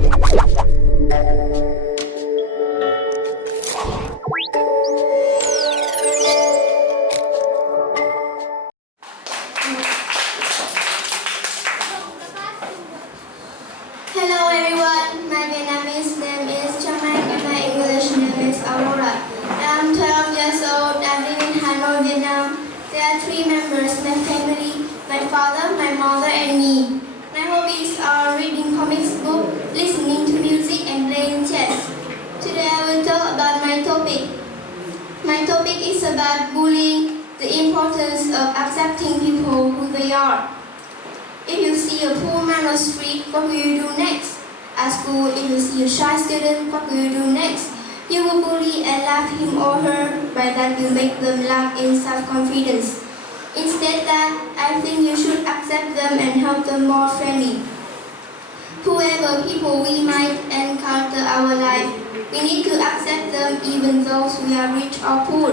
Hello everyone, my Vietnamese name is Trinh and my English name is Aurora. I'm 12 years old, I live in Hanoi, Vietnam. There are 3 members, my family, my father, my mother and me. My hobbies are reading comics books, listening to music and playing chess. Today I will talk about my topic. My topic is about bullying, the importance of accepting people who they are. If you see a poor man on the street, what will you do next? At school, if you see a shy student, what will you do next? You will bully and laugh him or her, by that you make them lack in self-confidence. Instead that, I think you should accept them and help them more friendly. Whoever people we might encounter our life, we need to accept them even those we are rich or poor.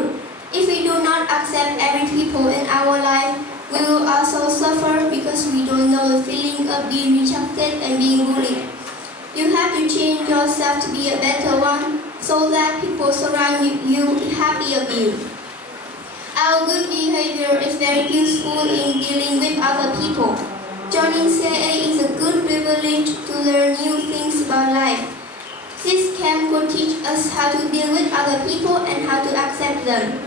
If we do not accept every people in our life, we will also suffer because we don't know the feeling of being rejected and being bullied. You have to change yourself to be a better one so that people surround you happy of you. Our good behavior is very useful in dealing with other people. Joining CA is a good privilege to learn new things about life. This camp will teach us how to deal with other people and how to accept them.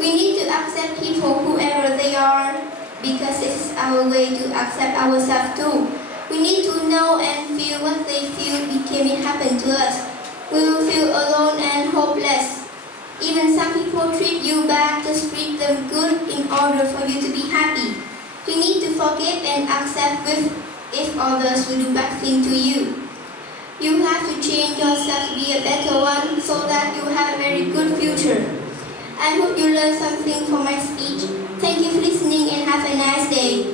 We need to accept people whoever they are because it is our way to accept ourselves too. We need to know and feel what they feel because it happened to us. We will feel alone and hopeless. Even some people treat you bad, just treat them good in order for you to be happy. You need to forgive and accept if others will do bad things to you. You have to change yourself to be a better one so that you have a very good future. I hope you learned something from my speech. Thank you for listening and have a nice day.